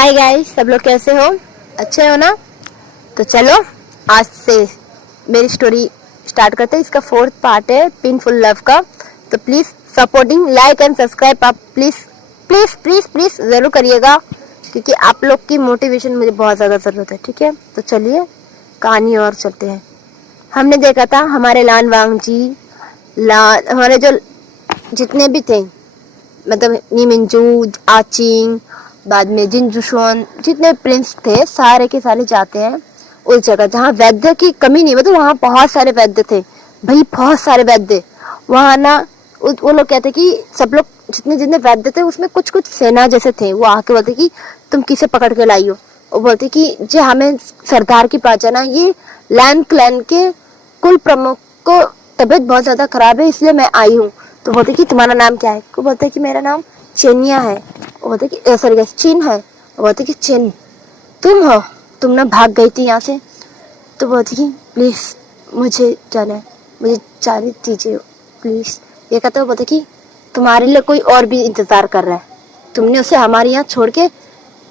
Hi guys, सब लोग कैसे हो? अच्छे हो ना? तो चलो आज से मेरी स्टोरी स्टार्ट करते हैं। इसका 4th पार्ट है पेनफुल लव का। तो please supporting like and subscribe आप प्लीज प्लीज प्लीज प्लीज जरूर करिएगा, क्योंकि आप लोग की मोटिवेशन मुझे बहुत ज़्यादा ज़रूरत है। ठीक है, तो चलिए कहानी और चलते हैं। हमने देखा था हमारे लान वांग जी, हमारे जो जितने भी थे, मतलब नीमिंजू, आचिंग, बाद में जिनजुशोन, जितने प्रिंस थे सारे के सारे जाते हैं उस जगह जहाँ वैद्य की कमी नहीं। मतलब वहाँ बहुत सारे वैद्य थे भाई, बहुत सारे वैद्य वहाँ ना। वो लोग कहते कि सब लोग जितने जितने वैद्य थे उसमें कुछ कुछ सेना जैसे थे। वो आके बोलते कि तुम किसे पकड़ के लाई हो? वो बोलते कि जो हमें सरदार की पास जाना, ये लैन क्लैन के कुल प्रमुख को तबीयत बहुत ज्यादा खराब है, इसलिए मैं आई हूँ। तो बोलते कि तुम्हारा नाम क्या है? वो बोलते कि मेरा नाम चेनिया है। वो बोलते कि सॉरी चिन है। वो बोलते कि चिन तुम हो, तुम ना भाग गई थी यहाँ से। तो बोलती कि प्लीज मुझे जाना है, मुझे जाने दीजिए प्लीज। ये कहते, वो बोलते कि तुम्हारे लिए कोई और भी इंतजार कर रहा है, तुमने उसे हमारे यहाँ छोड़ के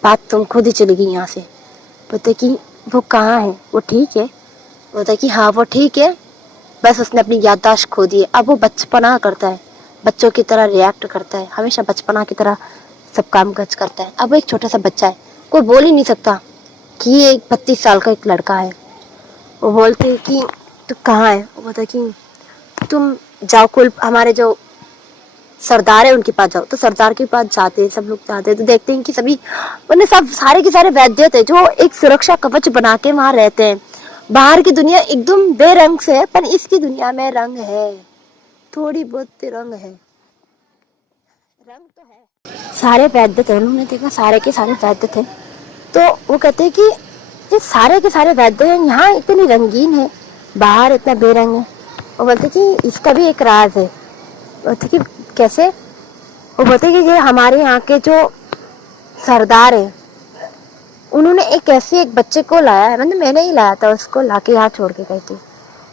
बात तुम खुद ही चली गई यहाँ से। बोलते कि वो कहाँ है, वो ठीक है? बोलता कि हाँ वो ठीक है, बस उसने अपनी याददाश्त खो दी है। अब वो बचपना करता है, बच्चों की तरह रिएक्ट करता है, हमेशा बचपना की तरह सब काम काज करता है। अब वो एक छोटा सा बच्चा है, कोई बोल ही नहीं सकता कि ये एक 32 साल का एक लड़का है। वो बोलते कि तू कहाँ है? वो बोलता कि तुम जाओ, कुल हमारे जो सरदार है उनके पास जाओ। तो सरदार के पास जाते हैं, सब लोग जाते हैं, तो देखते हैं कि सभी उन्हें सब सारे के सारे वैद्य थे जो एक सुरक्षा कवच बना के वहां रहते हैं। बाहर की दुनिया एकदम बेरंग से है, पर इसकी दुनिया में रंग है, थोड़ी बहुत रंग है, रंग तो है। सारे वैद्य थे, उन्होंने देखा सारे के सारे वैद्य थे। तो वो कहते हैं कि ये सारे के सारे वैद्य हैं, यहाँ इतनी रंगीन है, बाहर इतना बेरंग है। वो बोलते कि इसका भी एक राज है। बोलते कि कैसे? वो बोलते कि ये हमारे यहाँ के जो सरदार है, उन्होंने एक ऐसे एक बच्चे को लाया है, मतलब मैंने ही लाया था, उसको लाके यहाँ छोड़ के गई थी।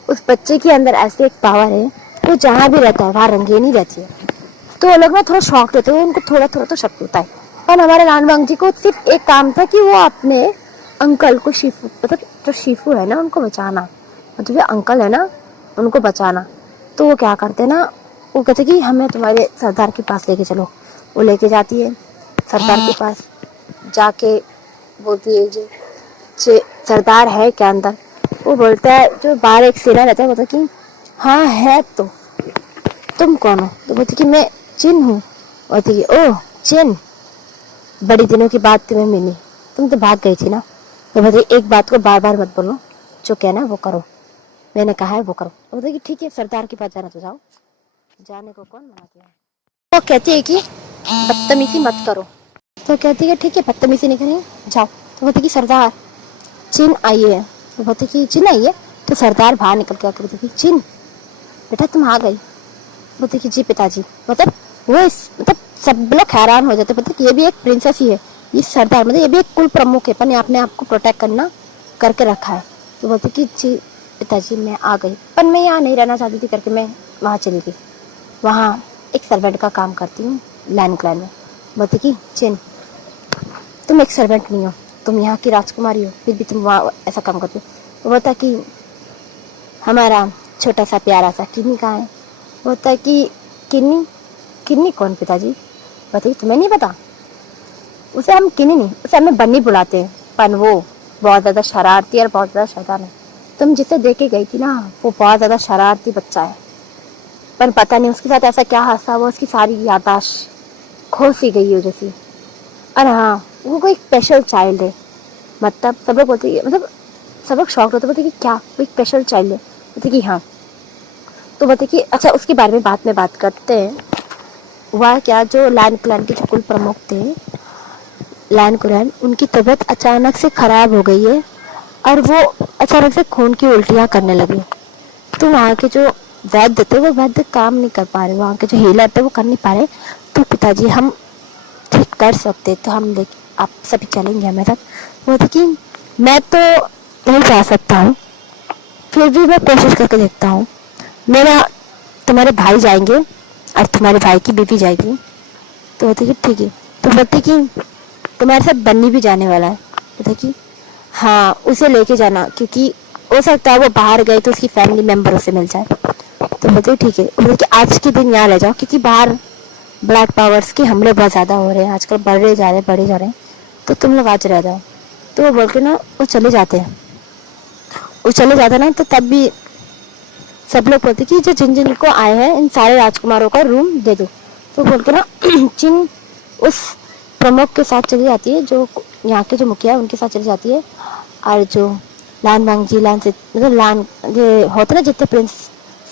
उस बच्चे के अंदर ऐसी एक पावर है, वो जहाँ भी रहता है वहाँ रंगीनी रहती है। तो वो लोग ना थोड़ा शौक लेते हैं, उनको थोड़ा थोड़ा तो शक होता है। पर हमारे लानवांग जी को सिर्फ एक काम था कि वो अपने अंकल को, शिफू, मतलब जो शिफू है ना उनको बचाना, मतलब जो अंकल है ना उनको बचाना। तो वो क्या करते ना, वो कहते कि हमें तुम्हारे सरदार के पास लेके चलो। वो लेके जाती है सरदार के पास, जाके बोलती है जी सरदार है क्या अंदर? वो बोलता है, जो बाहर एक सेना रहता है, बोलता कि हाँ है। तो तुम कौन हो? तो बोलती कि मैं चिन हूँ। बोलती कि ओह चिन, बड़ी दिनों की बाद तुम्हें मिली, तुम तो भाग गई थी ना। तो बोलती एक बात को बार बार मत बोलो, जो कहना है वो करो, मैंने कहा है वो करो। तो बोलती कि ठीक है, सरदार के पास जाना तो जाओ, जाने को कौन मना किया। वो कहती है कि बदतमीजी मत करो। तो कहती है ठीक है, बदतमीजी नहीं करनी, जाओ। तो बोलती कि सरदार चिन आई है। तो बोलती कि चिन आई है? तो सरदार बाहर निकल के आके बोलती कि चिन बेटा तुम आ गई। बोलती कि जी पिताजी। मतलब मतलब सब लोग हैरान हो जाते, मतलब ये भी एक प्रिंसेस ही है, ये सरदार, मतलब ये भी एक कुल प्रमुख है, पर आपने आपको प्रोटेक्ट करना करके रखा है। तो बोलती कि जी पिताजी मैं आ गई, पर मैं यहाँ नहीं रहना चाहती थी करके मैं वहाँ चली गई, वहाँ एक सर्वेंट का काम करती हूँ लैंड क्लैन में। बोलती कि चिन तुम एक सर्वेंट नहीं हो, तुम यहाँ की राजकुमारी हो, फिर भी तुम वहाँ ऐसा काम करती हो। वो बोलता कि हमारा छोटा सा प्यारा सा किन्नी कहाँ है? बोलता है कि किन्नी? किन्नी कौन पिताजी? बोलते कि तुम्हें नहीं पता? उसे हम किन्नी नहीं, उसे हमें बन्नी बुलाते हैं, पर वो बहुत ज़्यादा शरारती और बहुत ज़्यादा शैतान है। तुम जिसे देख के गई थी ना, वो बहुत ज़्यादा शरारती बच्चा है, पर पता नहीं उसके साथ ऐसा क्या हादसा हुआ, उसकी सारी याददाश्त खो सी गई हो जैसी। और हाँ, वो कोई स्पेशल चाइल्ड है। मतलब सब लोग बोलते, मतलब सब लोग शॉक होते, बोलते कि क्या कोई स्पेशल चाइल्ड है? बोलते कि हाँ। तो बोलते कि अच्छा उसके बारे में बाद में बात करते हैं। वह क्या, जो लैंड क्लैन के जो कुल प्रमुख थे लैंड क्लैन, उनकी तबीयत अचानक से खराब हो गई है और वो अचानक से खून की उल्टियाँ करने लगी। तो वहाँ के जो वैद्य थे वो वैद्य काम नहीं कर पा रहे, वहाँ के जो हीलर थे वो कर नहीं पा रहे। तो पिताजी हम ठीक कर सकते, तो हम देख आप सभी चलेंगे हमारे साथ। वो कि मैं तो नहीं जा सकता हूँ, फिर भी मैं कोशिश करके देखता हूँ। मेरा तुम्हारे भाई जाएंगे और तुम्हारे भाई की बीवी जाएगी। तो बोलते कि ठीक है। तो बोलते कि तुम्हारे साथ बन्नी भी जाने वाला है। बोलता कि हाँ उसे लेके जाना, क्योंकि हो सकता है वो बाहर गए तो उसकी फैमिली मेम्बर उसे मिल जाए। तो बोलते ठीक है। बोलते कि आज के दिन यहाँ ले जाओ, क्योंकि बाहर ब्लैक पावर्स के हमले बहुत ज़्यादा हो रहे हैं आजकल, बढ़े जा रहे हैं, तो तुम लोग आज रह जाओ। तो वो बोल के ना वो चले जाते हैं। वो चले जाते ना, तो तब भी सब लोग बोलते कि जो जिन जिन को आए हैं इन सारे राजकुमारों का रूम दे दो। तो बोल के ना जिन उस प्रमुख के साथ चली जाती है, जो यहाँ के जो मुखिया है उनके साथ चली जाती है, और जो लान वांगजी लान से मतलब लान ये होते ना जितने प्रिंस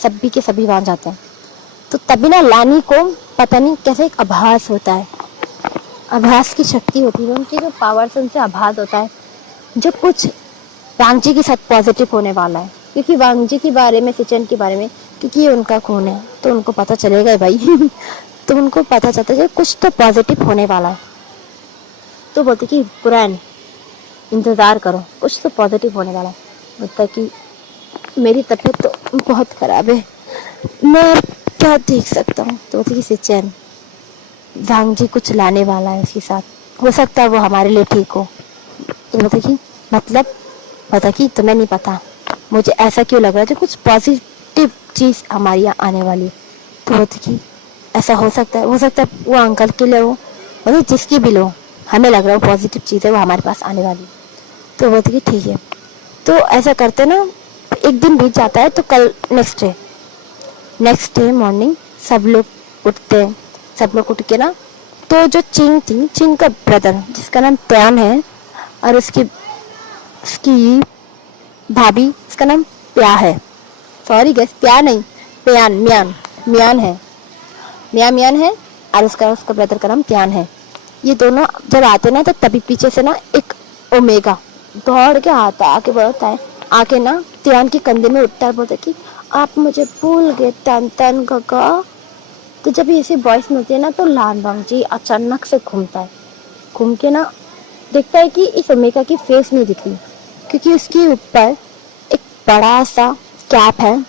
सभी के सभी वहाँ जाते हैं। तो तभी ना लानी को पता नहीं कैसे एक आभास होता है, आभास की शक्ति होती है, उनकी जो पावर से उनसे आभास होता है जो कुछ वांगजी के साथ पॉजिटिव होने वाला है, क्योंकि वांगजी के बारे में, सिचन के बारे में, क्योंकि ये उनका खून है तो उनको पता चलेगा भाई तो उनको पता चलता है कुछ तो पॉजिटिव होने वाला है। तो बोलते कि पुरान इंतज़ार करो, कुछ तो पॉजिटिव होने वाला है। बोलता कि मेरी तबीयत तो बहुत ख़राब है, मैं क्या देख सकता हूँ। तो बोलते कि सिचन वांगजी कुछ लाने वाला है उसके साथ, हो सकता है वो हमारे लिए ठीक हो। तो बोलते कि मतलब पता कि तुम्हें नहीं पता, मुझे ऐसा क्यों लग रहा है जो कुछ पॉजिटिव चीज़ हमारे यहाँ आने वाली है। तो बोलते कि ऐसा हो सकता है वो अंकल के लिए हो, मतलब जिसकी भी लो, हमें लग रहा है पॉजिटिव चीज़ है वो हमारे पास आने वाली। तो बोलते कि ठीक है। तो ऐसा करते ना, एक दिन बीत जाता है। तो कल नेक्स्ट डे मॉर्निंग सब लोग उठते हैं। सब लोग उठ के ना, तो जो चिंग का ब्रदर जिसका नाम त्यान है, और उसकी भाभी उसका नाम प्या है, सॉरी गैस प्या नहीं म्यान है, म्यान है, और उसका ब्रदर का नाम त्यान है। ये दोनों जब आते ना, तो तभी पीछे से ना एक ओमेगा दौड़ के आता, आके बोलता है, आके ना त्यान के कंधे में उठता है, बोलता है कि आप मुझे भूल गए तन गगा। तो जब ऐसी वॉइस मिलती है ना, तो लान वांगजी अचानक से घूम के ना देखता है कि इस ओमेगा की फेस नहीं दिख रही, क्योंकि उसके ऊपर एक बड़ा सा कैप है,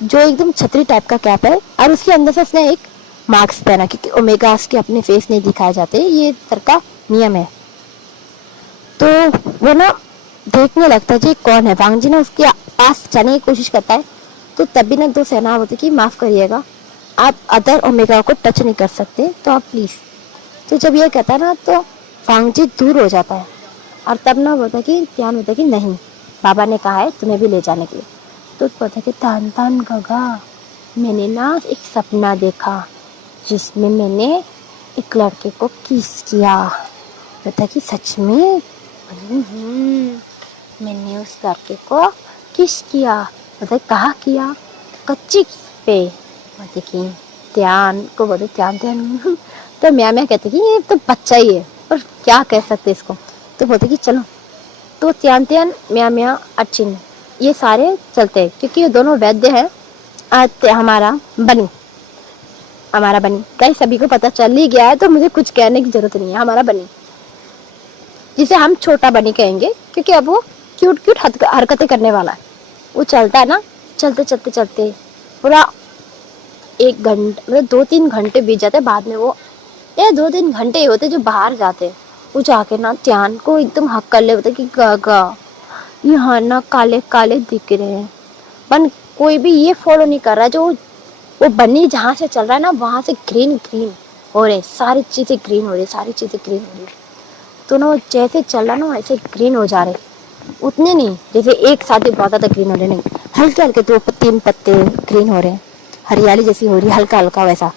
जो एकदम छतरी टाइप का कैप है, और उसके अंदर से उसने एक मास्क पहना, क्योंकि ओमेगा के अपने फेस नहीं दिखाए जाते, ये तरह का नियम है। तो वो ना देखने लगता है जी कौन है। वांगजी ना उसके पास जाने की कोशिश करता है, तो तभी ना दो सेना होती कि माफ़ करिएगा, आप अदर ओमेगा को टच नहीं कर सकते, तो आप प्लीज़। तो जब ये कहता है ना, तो वांगजी दूर हो जाता है, और तब ना बोलता कि ध्यान होता है कि नहीं, बाबा ने कहा है तुम्हें भी ले जाने के लिए। तो बोलता कि तान गगा, मैंने ना एक सपना देखा जिसमें मैंने एक लड़के को किस किया। बोलता कि सच में? मैंने उस लड़के को किस किया। बोलता कहाँ किया? कच्ची पे। बोलते कि ध्यान को बोलते ध्यान तो मैं कहते कि ये तो बच्चा ही है, और क्या कह सकते इसको। तो बोलते कि चलो। तो त्यान म्या अर्चिन ये सारे चलते हैं, क्योंकि ये दोनों वैद्य हैं। हमारा बनी कहीं सभी को पता चल ही गया है, तो मुझे कुछ कहने की जरूरत नहीं है। हमारा बनी, जिसे हम छोटा बनी कहेंगे, क्योंकि अब वो क्यूट हरकतें करने वाला है। वो चलता है ना, चलते पूरा 1 घंटा मतलब 2-3 घंटे बीत जाते। बाद में वो 2-3 घंटे होते जो बाहर जाते, वो जाके ना ध्यान को एकदम हक कर ले, होता कि गागा यहाँ ना काले काले दिख रहे हैं, पर कोई भी ये फॉलो नहीं कर रहा। जो वो बनी जहाँ से चल रहा है ना, वहाँ से ग्रीन हो रहे, सारी चीज़ें ग्रीन हो रही। तो ना वो जैसे चल रहा ना, वैसे ग्रीन हो जा रहे, उतने नहीं जैसे एक साथ ही बहुत ज़्यादा ग्रीन हो रहे, नहीं, हल्के 2-3 पत्ते ग्रीन हो रहे हैं, हरियाली जैसी हो रही है, हल्का वैसा।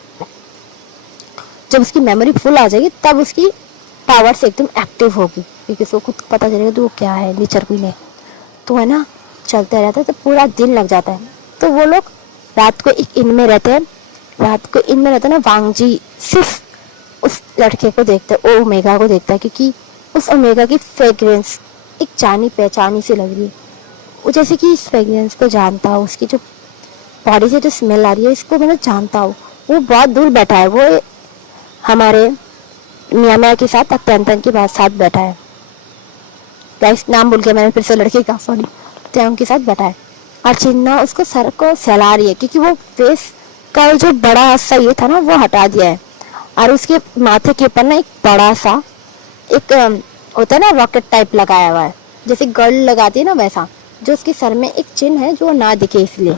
जब उसकी मेमोरी फुल आ जाएगी, तब उसकी पावर से एकदम एक्टिव होगी, क्योंकि उसको खुद पता चलेगा तो वो क्या है, नेचर भी नहीं। तो है ना, चलता रहता है, तो पूरा दिन लग जाता है। तो वो लोग रात को एक इन में रहते हैं ना। वांगजी सिर्फ उस लड़के को देखता है, ओमेगा को देखता है, क्योंकि उस ओमेगा की फ्रेग्रेंस एक जानी पहचानी सी लग रही है। वो जैसे कि इस फ्रेग्रेंस को जानता हो, उसकी जो बॉडी से जो स्मेल आ रही है, इसको मैंने जानता हूँ। वो बहुत दूर बैठा है, वो हमारे मियाँ के साथ अत्यंतन के साथ बैठा है। गाइस नाम भूल गया मैंने फिर से लड़के का, सॉरी। त्याग के साथ बैठा है, और चिन्ना उसको सर को सहला रही है, क्योंकि वो फेस का जो बड़ा सा ये था ना, वो हटा दिया है, और उसके माथे के ऊपर ना एक बड़ा सा एक होता है ना रॉकेट टाइप लगाया हुआ है, जैसे गर्ल लगाती है ना वैसा, जो उसके सर में एक चिन्ह है जो ना दिखे इसलिए।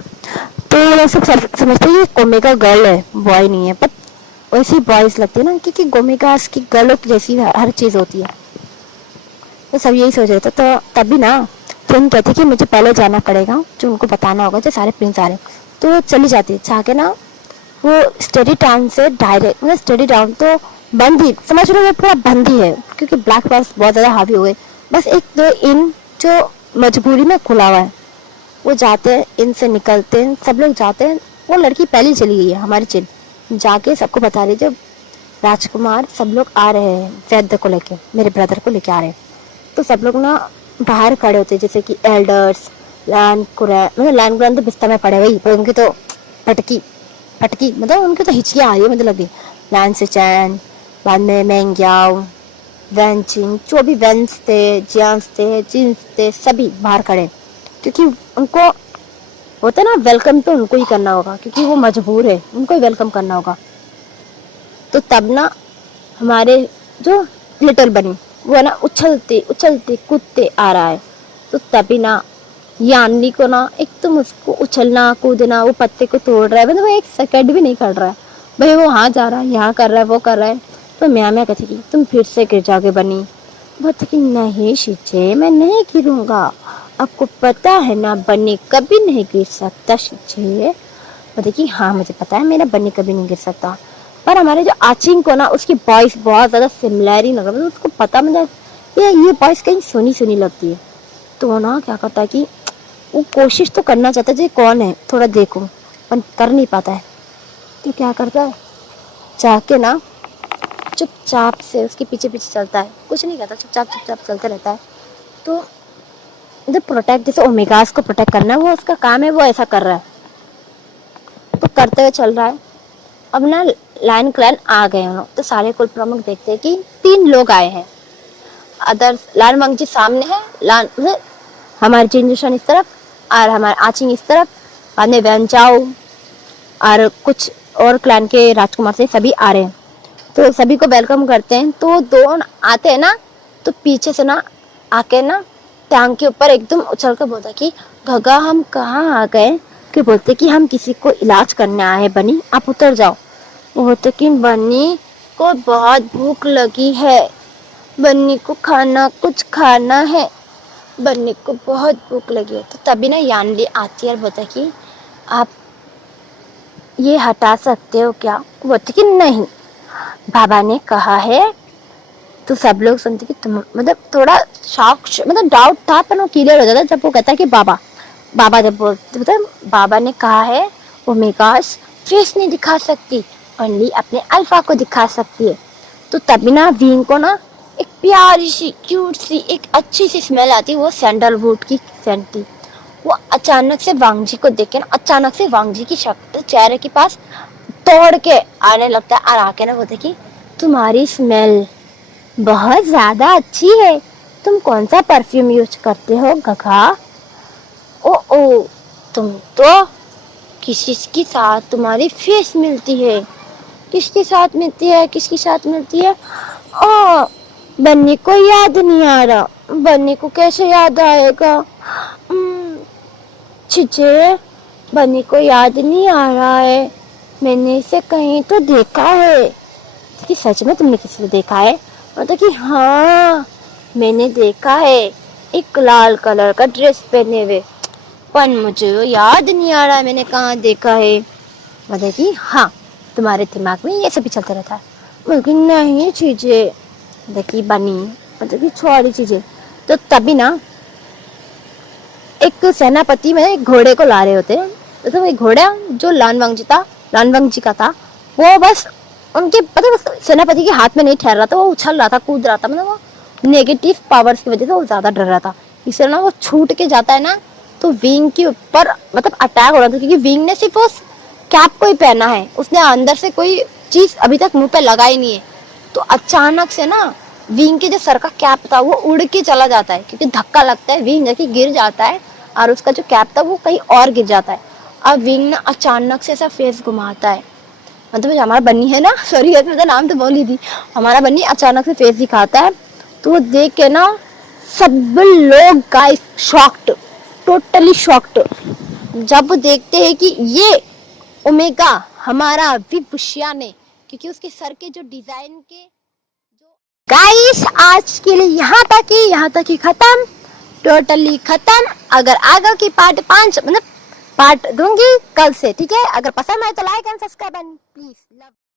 तो ये सब समझते हैं कि ओमेगा गर्ल है, बॉय नहीं है, बट वैसी बॉयज लगती है ना, क्योंकि ओमेगा की गर्ल जैसी हर चीज़ होती है। तो सब यही सोच रहे थे। तो तभी ना फ्रेंड कहती कि मुझे पहले जाना पड़ेगा, जो उनको बताना होगा, जो सारे प्रिंस आ रहे। तो चली जाती जाके ना, वो स्टडी टाउन से डायरेक्ट, मतलब स्टडी टाउन तो बंद ही समझ लो, वो पूरा बंद ही है, क्योंकि ब्लैक पर्स बहुत ज़्यादा हावी हुए। बस एक दो इन जो मजबूरी में खुला हुआ है, वो जाते हैं, इनसे निकलते हैं, सब लोग जाते हैं। वो लड़की पहले चली गई है हमारी चिल, जाके सबको बता रही, जब राजकुमार सब लोग आ रहे हैं वैद्य को लेके, मेरे ब्रदर को लेके आ रहे हैं। तो सब लोग ना बाहर खड़े होते, जैसे कि एल्डर्स, लैंड कुरैन, मतलब लैंड कुरैन तो बिस्तर में पड़े हुए, पर उनकी तो पटकी पटकी, मतलब उनकी तो हिचकियाँ आ रही है, मतलब लगी लैंड से चैन, बाद में मैंग्याओ, वैनचिंग, जो भी वेंस थे, जियांस थे, जिन्स थे, सभी बाहर खड़े, क्योंकि उनको होता है ना वेलकम तो उनको ही करना होगा, क्योंकि वो मजबूर है, उनको ही वेलकम करना होगा। तो तब ना हमारे जो लिटिल बनी, वो है ना उछलते उछलते कूदते आ रहा है। तो तभी ना यान्नी को ना एकदम उसको उछलना कूदना, वो पत्ते को तोड़ रहा है, मतलब वो एक सेकंड भी नहीं कर रहा है भाई, वो वहाँ जा रहा है, यहाँ कर रहा है, वो कर रहा है। तो मैं कहती कि तुम फिर से गिर जाओगे बनी। बोलती कि नहीं शीचे, मैं नहीं गिरूंगा, आपको पता है ना बनी कभी नहीं गिर सकता शीचे। बोलती कि हाँ मुझे पता है मेरा बनी कभी नहीं गिर सकता, पर हमारे जो आचिंग को ना उसकी वॉइस बहुत ज़्यादा सिमिलर ही लग रहा है, उसको पता मतलब ये वॉइस कहीं सुनी सुनी लगती है। तो वो ना क्या करता है कि वो कोशिश तो करना चाहता है, कौन है थोड़ा देखो, पर कर नहीं पाता है। तो क्या करता है, जाके ना चुपचाप से उसके पीछे पीछे चलता है, कुछ नहीं करता, चुपचाप चुपचाप चलते रहता है। तो जब प्रोटेक्ट, जैसे ओमेगास को प्रोटेक्ट करना है, वो उसका काम है, वो ऐसा कर रहा है। तो करते हुए चल रहा है। अब ना लाइन क्लैन आ गए हैं, तो सारे कुल प्रमुख देखते हैं कि 3 लोग आए हैं। अदर्स लान मंगजी सामने है, लान मतलब हमारे चिंजुशन इस तरफ और हमारे आचिंग इस तरफ, बाद में वैनचाओ और कुछ और क्लैन के राजकुमार से सभी आ रहे हैं। तो सभी को वेलकम करते हैं। तो दो आते हैं ना, तो पीछे से ना आके ना टांग के ऊपर एकदम उछल कर बोलता कि गगा हम कहाँ आ गए, कि बोलते कि हम किसी को इलाज करने आए हैं बनी, आप उतर जाओ। वो बोलते कि बनी को बहुत भूख लगी है, बन्नी को खाना कुछ खाना है, बन्नी को बहुत भूख लगी है। तो तभी ना यानली आती है और बोलता कि आप ये हटा सकते हो क्या। बोलते कि नहीं, बाबा ने कहा है। तो सब लोग सुनते कि तुम, मतलब थोड़ा शॉक, मतलब डाउट था, पर वो क्लियर हो जाता जब वो कहता कि बाबा जब बोलते, मतलब बाबा ने कहा है ओमेगास फेस नहीं दिखा सकती, ओनली अपने अल्फा को दिखा सकती है। तो तभी ना विंग को ना एक प्यारी सी क्यूट सी एक अच्छी सी स्मेल आती, वो सैंडलवुड की सेंट थी। वो अचानक से वांगजी को देख के ना, अचानक से वांगजी की शक्ल चेहरे के पास तोड़ के आने लगता है, और आके ना बोलते कि तुम्हारी स्मेल बहुत ज्यादा अच्छी है, तुम कौन सा परफ्यूम यूज करते हो गगा। ओ तुम तो किसी के साथ तुम्हारी फेस मिलती है, किसके साथ मिलती है, किसके साथ मिलती है। ओ बन्नी को याद नहीं आ रहा, बन्नी को कैसे याद आएगा, छिछे बन्नी को याद नहीं आ रहा है, मैंने इसे कहीं तो देखा है। कि सच में तुमने किसी को देखा है। मतलब कि हाँ मैंने देखा है, एक लाल कलर का ड्रेस पहने हुए, पर मुझे वो याद नहीं आ रहा मैंने कहाँ देखा है। मतलब कि हाँ तुम्हारे दिमाग में ये सब चलता रहता है। मतलब कि नहीं चीजें, मतलब कि बनी, मतलब कि छोटी चीजें। तो तभी ना एक सेनापति में एक घोड़े को ला रहे होते हैं। तो एक घोड़ा जो लानवंग जी का था, वो बस उनके मतलब सेनापति के हाथ में नहीं ठहर रहा था, वो उछल रहा था, कूद रहा था, मतलब वो नेगेटिव पावर्स की वजह से वो ज्यादा डर रहा था। इसलिए ना वो छूट के जाता है ना, तो विंग के ऊपर मतलब अटैक हो रहा था, क्योंकि विंग ने सिर्फ उस कैप को ही पहना है, उसने अंदर से कोई चीज अभी तक मुंह पे लगाई नहीं है। तो अचानक से ना विंग के जो सर का कैप था वो उड़ के चला जाता है, क्योंकि धक्का लगता है, विंग जाके गिर जाता है और उसका जो कैप था वो कहीं और गिर जाता है। अब विंग ना अचानक से ऐसा फेस घुमाता है, मतलब हमारा बन्नी है ना, सॉरी मैं तो नाम तो बोल ही थी, हमारा बन्नी अचानक से फेस दिखाता है तो देख के ना सब लोग गाइस शॉक्ड, टोटली शॉक्ड, जब देखते हैं कि ये ओमेगा हमारा विभूषिया ने, क्योंकि उसके सर के जो डिजाइन के जो गाइस आज के लिए यहाँ तक ही खत्म, टोटली खत्म। अगर आगे की पार्ट 5 मतलब पार्ट दूंगी कल से, ठीक है। अगर पसंद आए तो like and subscribe and please love.